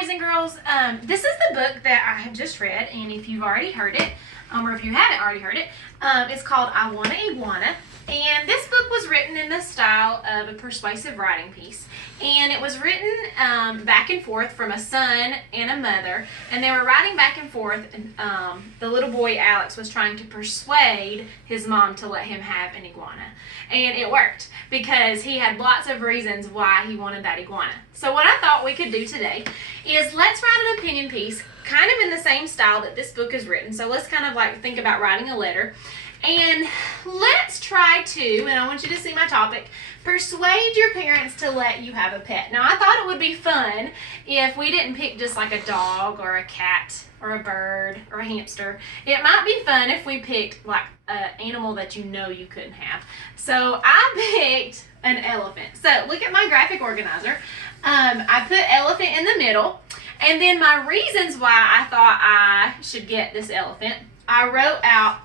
boys and girls. This is the book that I have just read, and if you've already heard it, or if you haven't already heard it, it's called Iguana. And this book was written in the style of a persuasive writing piece. And it was written back and forth from a son and a mother. And they were writing back and forth. And the little boy, Alex, was trying to persuade his mom to let him have an iguana. And it worked because he had lots of reasons why he wanted that iguana. So what I thought we could do today is let's write an opinion piece kind of in the same style that this book is written. So let's kind of like think about writing a letter. And let's try to, and I want you to see my topic, persuade your parents to let you have a pet. Now, I thought it would be fun if we didn't pick just like a dog or a cat or a bird or a hamster. It might be fun if we picked like an animal that you know you couldn't have. So I picked an elephant. So look at my graphic organizer. I put elephant in the middle. And then my reasons why I thought I should get this elephant, I wrote out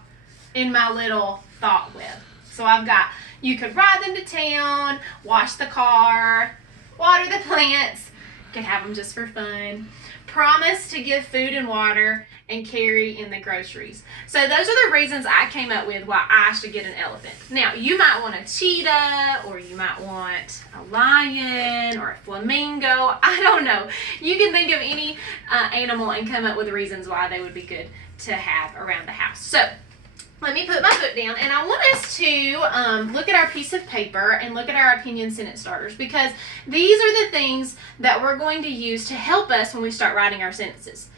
in my little thought web. So I've got, you could ride them to town, wash the car, water the plants, could have them just for fun, promise to give food and water, and carry in the groceries. So those are the reasons I came up with why I should get an elephant. Now, you might want a cheetah, or you might want a lion, or a flamingo. I don't know. You can think of any animal and come up with reasons why they would be good to have around the house. So let me put my book down, and I want us to look at our piece of paper and look at our opinion sentence starters, because these are the things that we're going to use to help us when we start writing our sentences.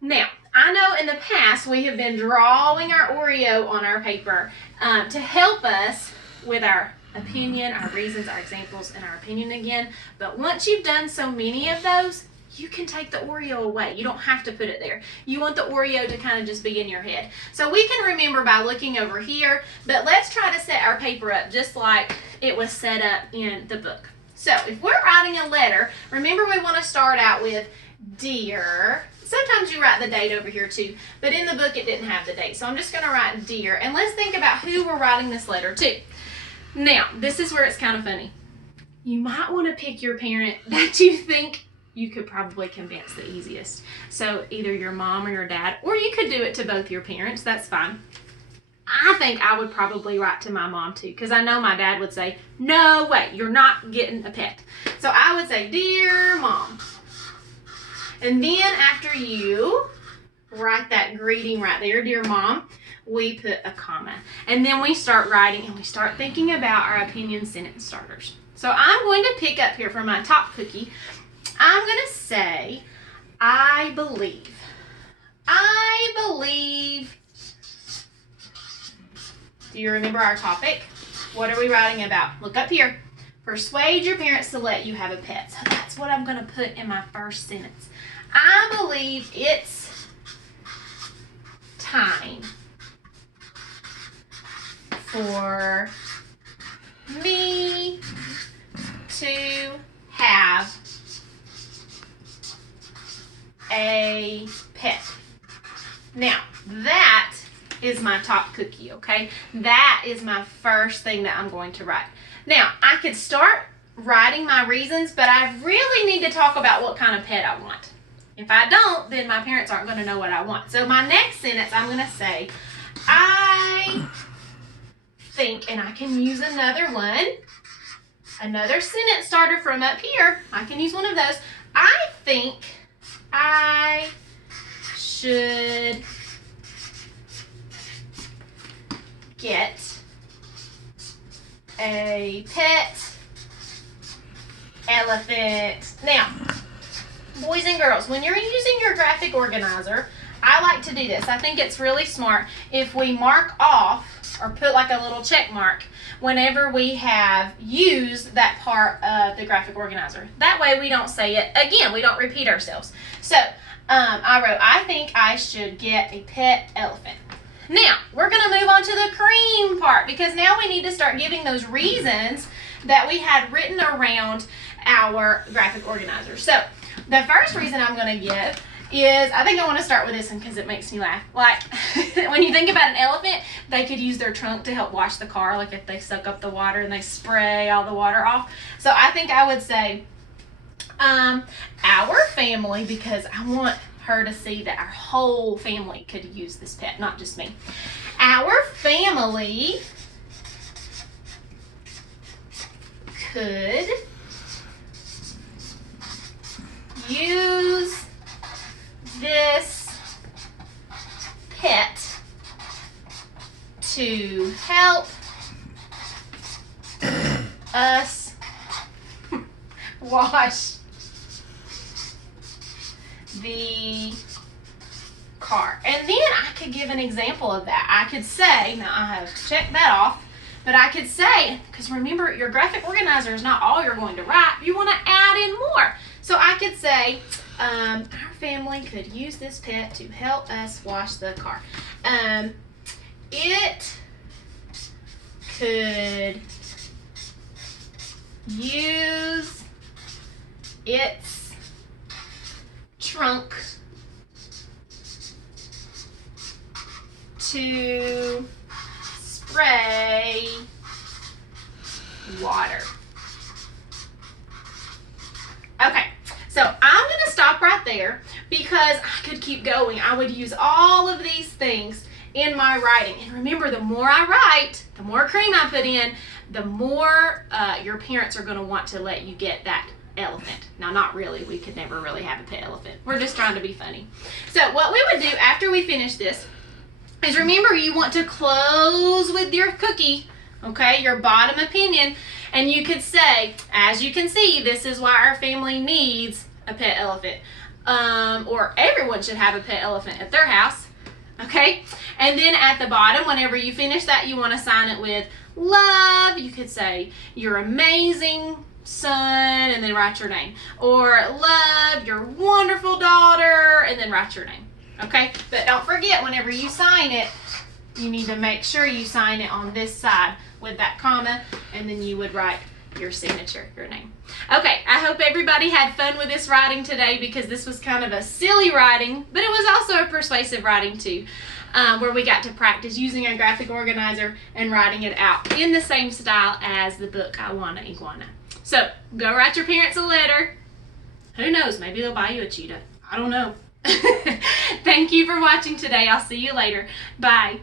Now, I know in the past we have been drawing our Oreo on our paper to help us with our opinion, our reasons, our examples, and our opinion again. But once you've done so many of those, you can take the Oreo away. You don't have to put it there. You want the Oreo to kind of just be in your head. So we can remember by looking over here, but let's try to set our paper up just like it was set up in the book. So if we're writing a letter, remember we want to start out with dear. Sometimes you write the date over here too, but in the book it didn't have the date. So I'm just going to write dear, and let's think about who we're writing this letter to. Now, this is where it's kind of funny. You might want to pick your parent that you think you could probably convince the easiest. So either your mom or your dad, or you could do it to both your parents. That's fine. I think I would probably write to my mom too, because I know my dad would say, no way, you're not getting a pet. So I would say, dear mom. And then after you write that greeting right there, dear mom, we put a comma. And then we start writing and we start thinking about our opinion sentence starters. So I'm going to pick up here from my top cookie. I'm going to say, I believe. I believe. Do you remember our topic? What are we writing about? Look up here. Persuade your parents to let you have a pet. So that's what I'm going to put in my first sentence. I believe it's time for me to have a pet. Now, that is my top cookie, okay? That is my first thing that I'm going to write. Now, I could start writing my reasons, but I really need to talk about what kind of pet I want. If I don't, then my parents aren't going to know what I want. So my next sentence, I'm going to say, I think, and I can use another one, another sentence starter from up here. I can use one of those. I think I should get a pet elephant. Now, boys and girls, when you're using your graphic organizer, I like to do this. I think it's really smart if we mark off or put like a little check mark whenever we have used that part of the graphic organizer. That way we don't say it again. We don't repeat ourselves. So I wrote, I think I should get a pet elephant. Now, we're going to move on to the cream part, because now we need to start giving those reasons that we had written around our graphic organizer. So the first reason I'm going to give is, I think I want to start with this one because it makes me laugh. Like, when you think about an elephant, they could use their trunk to help wash the car, like if they suck up the water and they spray all the water off. So I think I would say, Our family, because I want her to see that our whole family could use this pet, not just me. Our family could use this pet to help us wash the car. And then I could give an example of that. I could say, now I have checked that off, but I could say, because remember, your graphic organizer is not all you're going to write. You want to add in more. So I could say, our family could use this pet to help us wash the car. It could use its trunk to spray water. Okay, so I'm going to stop right there because I could keep going. I would use all of these things in my writing. And remember, the more I write, the more cream I put in, the more your parents are going to want to let you get that elephant. Now, not really. We could never really have a pet elephant. We're just trying to be funny. So what we would do after we finish this is, remember, you want to close with your cookie, okay, your bottom opinion, and you could say, as you can see, this is why our family needs a pet elephant, or everyone should have a pet elephant at their house, okay? And then at the bottom, whenever you finish that, you want to sign it with love. You could say, you're amazing, son, and then write your name, or love, your wonderful daughter, and then write your name. Okay, but don't forget, whenever you sign it, you need to make sure you sign it on this side with that comma, and then you would write your signature, your name. Okay, I hope everybody had fun with this writing today, because this was kind of a silly writing, but it was also a persuasive writing too, where we got to practice using a graphic organizer and writing it out in the same style as the book Iguana, Iguana. So, go write your parents a letter. Who knows, maybe they'll buy you a cheetah. I don't know. Thank you for watching today. I'll see you later. Bye.